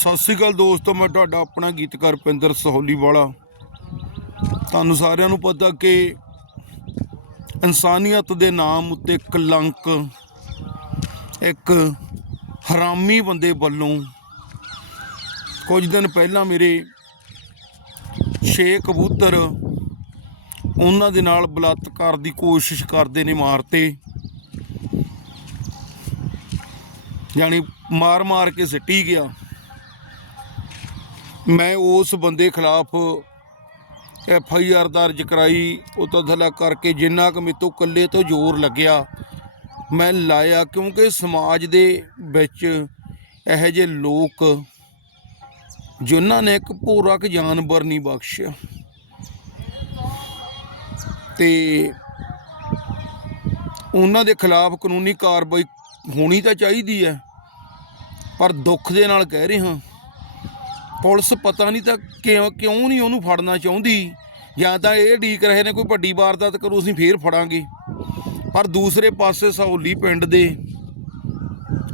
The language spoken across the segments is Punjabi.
ਸਤਿ ਸ੍ਰੀ ਅਕਾਲ ਦੋਸਤੋ, ਮੈਂ ਤੁਹਾਡਾ ਆਪਣਾ ਗੀਤਕਾਰ ਪਿੰਦਰ ਸਹੋਲੀ ਵਾਲਾ। ਤੁਹਾਨੂੰ ਸਾਰਿਆਂ ਨੂੰ ਪਤਾ ਕਿ ਇਨਸਾਨੀਅਤ ਦੇ ਨਾਮ ਉੱਤੇ ਕਲੰਕ ਇੱਕ ਹਰਾਮੀ ਬੰਦੇ ਵੱਲੋਂ ਕੁਝ ਦਿਨ ਪਹਿਲਾਂ ਮੇਰੇ ਛੇ ਕਬੂਤਰ ਉਹਨਾਂ ਦੇ ਨਾਲ ਬਲਾਤਕਾਰ ਦੀ ਕੋਸ਼ਿਸ਼ ਕਰਦੇ ਨੇ ਮਾਰਤੇ। ਯਾਨੀ ਮਾਰ ਮਾਰ ਕੇ ਸਿੱਟੀ ਗਿਆ। ਮੈਂ ਉਸ ਬੰਦੇ ਖਿਲਾਫ ਐਫ ਆਈ ਆਰ ਦਰਜ ਕਰਾਈ, ਉਹ ਥਲਾ ਕਰਕੇ ਜਿੰਨਾ ਕੁ ਮੇਰੇ ਤੋਂ ਇਕੱਲੇ ਤੋਂ ਜ਼ੋਰ ਲੱਗਿਆ, ਮੈਂ ਲਾਇਆ ਕਿਉਂਕਿ ਸਮਾਜ ਦੇ ਵਿੱਚ ਇਹੋ ਜਿਹੇ ਲੋਕ ਜਿਨ੍ਹਾਂ ਨੇ ਇੱਕ ਭੋਰਾ ਪੂਰਕ ਜਾਨਵਰ ਨਹੀਂ ਬਖਸ਼ਿਆ। ਤੇ ਉਹਨਾਂ ਦੇ ਖਿਲਾਫ ਕਾਨੂੰਨੀ ਕਾਰਵਾਈ ਹੋਣੀ ਤਾਂ ਚਾਹੀਦੀ ਹੈ, ਪਰ ਦੁੱਖ ਦੇ ਨਾਲ ਕਹਿ ਰਿਹਾ। ਪੁਲਿਸ ਪਤਾ ਨਹੀਂ ਤਾਂ ਕਿਉਂ ਕਿਉਂ ਨਹੀਂ ਉਹਨੂੰ ਫੜਨਾ ਚਾਹੁੰਦੀ? ਜਾਂ ਤਾਂ ਇਹ ਢੀਕ ਰਹੇ ਨੇ ਕੋਈ ਵੱਡੀ ਵਾਰਦਾਤ ਕਰੂ, ਅਸੀਂ ਫੇਰ ਫੜਾਂਗੇ। ਪਰ ਦੂਸਰੇ ਪਾਸੇ ਸਹੌਲੀ ਪਿੰਡ ਦੇ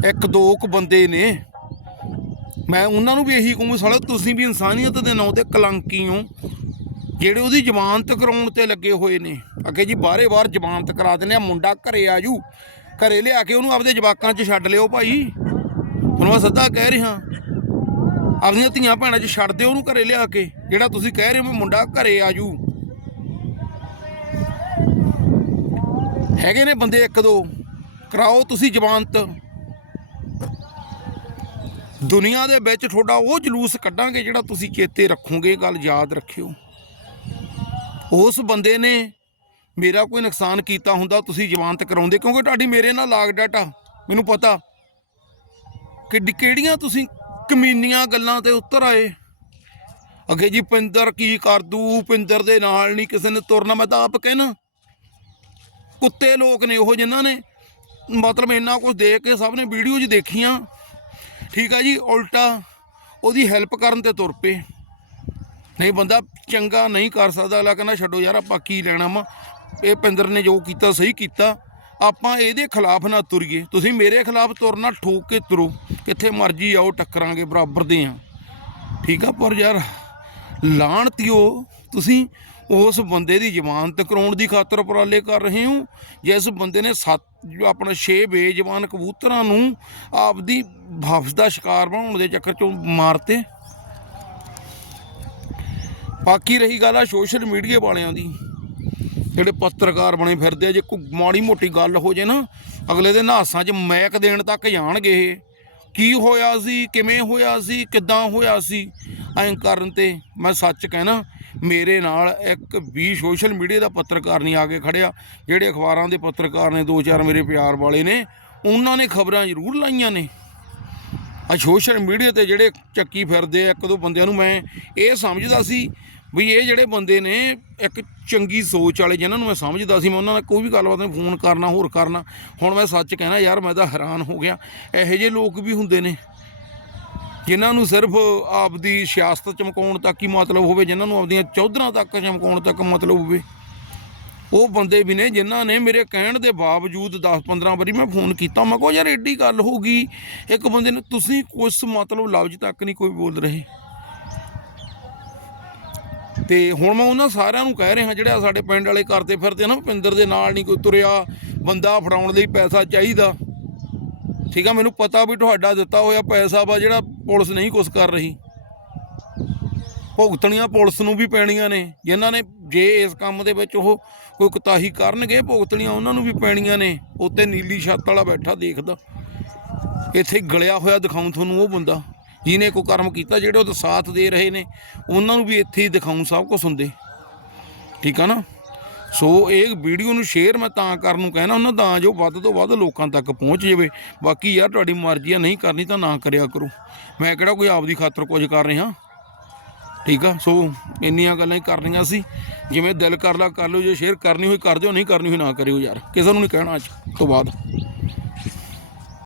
ਇੱਕ ਦੋ ਕੁ ਬੰਦੇ ਨੇ। ਮੈਂ ਉਹਨਾਂ ਨੂੰ ਵੀ ਇਹੀ ਕਹੂੰ ਸਾਲਾ ਤੁਸੀਂ ਵੀ ਇਨਸਾਨੀਅਤ ਦੇ ਨਾਂ ਤੇ ਕਲੰਕੀ ਹੋ, ਜਿਹੜੇ ਉਹਦੀ ਜ਼ਮਾਨਤ ਕਰਾਉਣ ਤੇ ਲੱਗੇ ਹੋਏ ਨੇ। ਅੱਗੇ ਜੀ ਬਾਹਰੇ ਬਾਹਰ ਜ਼ਮਾਨਤ ਕਰਾ ਦਿੰਦੇ ਆ, ਮੁੰਡਾ ਘਰੇ ਜੂ। ਘਰੇ ਲਿਆ ਕੇ ਉਹਨੂੰ ਆਪਦੇ ਜਵਾਕਾਂ 'ਚ ਛੱਡ ਲਿਓ ਭਾਈ। ਤੁਹਾਨੂੰ ਮੈਂ ਸੱਦਾ ਕਹਿ ਰਿਹਾ। ਆਪਣੀਆਂ ਧੀਆਂ ਭੈਣਾਂ 'ਚ ਛੱਡ ਦਿਓ ਉਹਨੂੰ ਘਰੇ ਲਿਆ ਕੇ, ਜਿਹੜਾ ਤੁਸੀਂ ਕਹਿ ਰਹੇ ਹੋ ਮੁੰਡਾ ਘਰੇ ਆਜੂ ਹੈਗੇ ਨੇ ਬੰਦੇ ਇੱਕ ਦੋ, ਕਰਾਓ ਤੁਸੀਂ ਜ਼ਮਾਨਤ। ਦੁਨੀਆ ਦੇ ਵਿੱਚ ਤੁਹਾਡਾ ਉਹ ਜਲੂਸ ਕੱਢਾਂਗੇ ਜਿਹੜਾ ਤੁਸੀਂ ਚੇਤੇ ਰੱਖੋਗੇ ਗੱਲ ਯਾਦ ਰੱਖਿਓ। ਉਸ ਬੰਦੇ ਨੇ ਮੇਰਾ ਕੋਈ ਨੁਕਸਾਨ ਕੀਤਾ ਹੁੰਦਾ, ਤੁਸੀਂ ਜ਼ਮਾਨਤ ਕਰਾਉਂਦੇ, ਕਿਉਂਕਿ ਤੁਹਾਡੀ ਮੇਰੇ ਨਾਲ ਲਾਗ ਡਾਟਾ ਮੈਨੂੰ ਪਤਾ। ਕਿ ਕਿਹੜੀਆਂ ਤੁਸੀਂ ਕਮੀਨੀਆਂ ਗੱਲਾਂ ਤੇ ਉੱਤਰ ਆਏ। ਅੱਗੇ ਜੀ ਪਿੰਦਰ ਕੀ ਕਰ ਦੂ? ਪਿੰਦਰ ਦੇ ਨਾਲ ਨਹੀਂ ਕਿਸੇ ਨੇ ਤੁਰਨਾ। ਮੈਂ ਤਾਂ ਆਪ ਕਹਿਣਾ, ਕੁੱਤੇ ਲੋਕ ਨੇ ਉਹ ਜਿਨ੍ਹਾਂ ਨੇ। ਮਤਲਬ ਇੰਨਾ ਕੁਝ ਦੇਖ ਕੇ ਸਭ ਨੇ ਵੀਡੀਓ 'ਚ ਦੇਖੀਆਂ। ਠੀਕ ਆ ਜੀ, ਉਲਟਾ ਉਹਦੀ ਹੈਲਪ ਕਰਨ ਤੇ ਤੁਰ ਪਏ। ਨਹੀਂ, ਬੰਦਾ ਚੰਗਾ ਨਹੀਂ ਕਰ ਸਕਦਾ। ਅਗਲਾ ਕਹਿੰਦਾ, ਛੱਡੋ ਯਾਰ, ਆਪਾਂ ਕੀ ਲੈਣਾ ਵਾ? ਇਹ ਪਿੰਦਰ ਨੇ ਜੋ ਕੀਤਾ, ਸਹੀ ਕੀਤਾ। ਆਪਾਂ ਇਹਦੇ ਖਿਲਾਫ ਨਾ ਤੁਰੀਏ। ਤੁਸੀਂ ਮੇਰੇ ਖਿਲਾਫ ਤੁਰਨਾ, ਠੋਕ ਕੇ ਤੁਰੋ। ਕਿੱਥੇ ਮਰਜ਼ੀ ਆਓ, ਟੱਕਰਾਂਗੇ, ਬਰਾਬਰ ਦੇ ਆ। ਠੀਕ ਆ, ਪਰ ਯਾਰ, ਲਾਣਤੀਓ, ਤੁਸੀਂ ਉਸ ਬੰਦੇ ਦੀ ਜ਼ਮਾਨਤ ਕਰਾਉਣ ਦੀ ਖਾਤਰ ਉਪਰਾਲੇ ਕਰ ਰਹੇ ਹੋ, ਜਿਸ ਬੰਦੇ ਨੇ ਸੱਤ, ਜੋ ਆਪਣਾ 6 ਬੇਜਵਾਨ ਕਬੂਤਰਾਂ ਨੂੰ ਆਪਦੀ ਹਫਸ ਦਾ ਸ਼ਿਕਾਰ ਬਣਾਉਣ ਦੇ ਚੱਕਰ ਚੋਂ ਮਾਰਤੇ। ਬਾਕੀ ਰਹੀ ਗੱਲ ਆ ਸੋਸ਼ਲ ਮੀਡੀਆ ਵਾਲਿਆਂ ਦੀ। ਜਿਹੜੇ ਪੱਤਰਕਾਰ ਬਣੇ ਫਿਰਦੇ ਆ, ਜੇ ਕੋਈ ਮਾੜੀ ਮੋਟੀ ਗੱਲ ਹੋ ਜੇ ਨਾ, ਅਗਲੇ ਦੇ ਨਾਸਾਂ 'ਚ ਮੈਕ ਦੇਣ ਤੱਕ ਜਾਣਗੇ ਇਹ। ਕੀ ਹੋਇਆ ਸੀ, ਕਿਵੇਂ ਹੋਇਆ ਸੀ, ਕਿੱਦਾਂ ਹੋਇਆ ਸੀ, ਐਂ ਕਰਨ ਤੇ ਮੈਂ ਸੱਚ ਕਹਿਣਾ, ਮੇਰੇ ਨਾਲ ਇੱਕ ਵੀ ਸੋਸ਼ਲ ਮੀਡੀਆ ਦਾ ਪੱਤਰਕਾਰ ਨਹੀਂ ਆ ਕੇ ਖੜਿਆ, ਜਿਹੜੇ ਅਖਬਾਰਾਂ ਦੇ ਪੱਤਰਕਾਰ ਨੇ, ਦੋ ਚਾਰ ਮੇਰੇ ਪਿਆਰ ਵਾਲੇ ਨੇ, ਉਹਨਾਂ ਨੇ ਖਬਰਾਂ ਜ਼ਰੂਰ ਲਾਈਆਂ ਨੇ। ਆ ਸੋਸ਼ਲ ਮੀਡੀਆ ਤੇ ਜਿਹੜੇ ਚੱਕੀ ਫਿਰਦੇ ਆ, ਇੱਕ ਦੋ ਬੰਦਿਆਂ ਨੂੰ ਮੈਂ ਇਹ ਸਮਝਦਾ ਸੀ ਵੀ ਇਹ ਜਿਹੜੇ ਬੰਦੇ ਨੇ, ਇੱਕ ਚੰਗੀ ਸੋਚ ਵਾਲੇ ਜਿਨ੍ਹਾਂ ਨੂੰ ਮੈਂ ਸਮਝਦਾ ਸੀ, ਮੈਂ ਉਹਨਾਂ ਨਾਲ ਕੋਈ ਵੀ ਗੱਲਬਾਤ ਨਹੀਂ, ਫੋਨ ਕਰਨਾ, ਹੋਰ ਕਰਨਾ। ਹੁਣ ਮੈਂ ਸੱਚ ਕਹਿਣਾ, ਯਾਰ ਮੈਂ ਤਾਂ ਹੈਰਾਨ ਹੋ ਗਿਆ। ਇਹੋ ਜਿਹੇ ਲੋਕ ਵੀ ਹੁੰਦੇ ਨੇ, ਜਿਨ੍ਹਾਂ ਨੂੰ ਸਿਰਫ ਆਪਦੀ ਸਿਆਸਤ ਚਮਕਾਉਣ ਤੱਕ ਹੀ ਮਤਲਬ ਹੋਵੇ, ਜਿਨ੍ਹਾਂ ਨੂੰ ਆਪਦੀਆਂ ਚੌਧਰਾਂ ਤੱਕ ਚਮਕਾਉਣ ਤੱਕ ਮਤਲਬ ਹੋਵੇ। ਉਹ ਬੰਦੇ ਵੀ ਨੇ, ਜਿਨ੍ਹਾਂ ਨੇ ਮੇਰੇ ਕਹਿਣ ਦੇ ਬਾਵਜੂਦ 10-15 ਵਾਰੀ ਮੈਂ ਫੋਨ ਕੀਤਾ, ਮੈਂ ਕਿਹਾ ਯਾਰ ਐਡੀ ਗੱਲ ਹੋ ਗਈ। ਇੱਕ ਬੰਦੇ ਨੂੰ ਤੁਸੀਂ ਕੁਛ ਮਤਲਬ ਲਫ਼ਜ਼ ਤੱਕ ਨਹੀਂ ਕੋਈ ਬੋਲ ਰਹੇ। ਤੇ ਹੁਣ ਮੈਂ ਉਹਨਾਂ ਸਾਰਿਆਂ ਨੂੰ ਕਹਿ ਰਿਹਾ ਜਿਹੜਾ ਸਾਡੇ ਪਿੰਡ ਵਾਲੇ ਕਰਦੇ ਫਿਰਦੇ ਨਾ ਭਿੰਦਰ ਦੇ ਨਾਲ ਨਹੀਂ ਕੋਈ ਤੁਰਿਆ, ਬੰਦਾ ਫੜਾਉਣ ਲਈ ਪੈਸਾ ਚਾਹੀਦਾ। ਠੀਕ ਆ, ਮੈਨੂੰ ਪਤਾ ਵੀ ਤੁਹਾਡਾ ਦਿੱਤਾ ਹੋਇਆ ਪੈਸਾ ਵਾ ਜਿਹੜਾ ਪੁਲਿਸ ਨਹੀਂ ਕੁਛ ਕਰ ਰਹੀ। ਭੁਗਤਣੀਆਂ ਪੁਲਿਸ ਨੂੰ ਵੀ ਪੈਣੀਆਂ ਨੇ, ਜਿਨ੍ਹਾਂ ਨੇ ਜੇ ਇਸ ਕੰਮ ਦੇ ਵਿੱਚ ਉਹ ਕੋਈ ਕੁਤਾਹੀ ਕਰਨਗੇ, ਭੁਗਤਣੀਆਂ ਉਹਨਾਂ ਨੂੰ ਵੀ ਪੈਣੀਆਂ ਨੇ। ਉੱਤੇ ਨੀਲੀ ਛੱਤ ਵਾਲਾ ਬੈਠਾ ਦੇਖਦਾ। ਇੱਥੇ ਗਲਿਆ ਹੋਇਆ ਦਿਖਾਉਂ ਤੁਹਾਨੂੰ ਉਹ ਬੰਦਾ। ਜਿਹਨੇ ਕੋਈ ਕਰਮ ਕੀਤਾ, ਜਿਹੜੇ ਉਹਦਾ ਸਾਥ ਦੇ ਰਹੇ ਨੇ, ਉਹਨਾਂ ਨੂੰ ਵੀ ਇੱਥੇ ਹੀ ਦਿਖਾਉਂ, ਸਭ ਕੁਝ ਹੁੰਦੇ। ਠੀਕ ਆ ਨਾ? ਸੋ ਇਹ ਵੀਡੀਓ ਨੂੰ ਸ਼ੇਅਰ ਮੈਂ ਤਾਂ ਕਰਨ ਨੂੰ ਕਹਿਣਾ, ਉਹਨਾਂ ਤਾਂ ਜੋ ਵੱਧ ਤੋਂ ਵੱਧ ਲੋਕਾਂ ਤੱਕ ਪਹੁੰਚ ਜਾਵੇ। ਬਾਕੀ ਯਾਰ, ਤੁਹਾਡੀ ਮਰਜ਼ੀ ਆ, ਨਹੀਂ ਕਰਨੀ ਤਾਂ ਨਾ ਕਰਿਆ ਕਰੋ। ਮੈਂ ਕਿਹੜਾ ਕੋਈ ਆਪਦੀ ਖਾਤਰ ਕੁਝ ਕਰ ਰਿਹਾ? ਠੀਕ ਆ? ਸੋ ਇੰਨੀਆਂ ਗੱਲਾਂ ਹੀ ਕਰਨੀਆਂ ਸੀ। ਜਿਵੇਂ ਦਿਲ ਕਰ ਲਾ, ਕਰ ਲਓ, ਜੇ ਸ਼ੇਅਰ ਕਰਨੀ ਹੋਈ, ਕਰ ਦਿਓ, ਨਹੀਂ ਕਰਨੀ ਹੋਈ, ਨਾ ਕਰਿਓ ਯਾਰ। ਕਿਸੇ ਨੂੰ ਨਹੀਂ ਕਹਿਣਾ ਅੱਜ ਤੋਂ ਬਾਅਦ।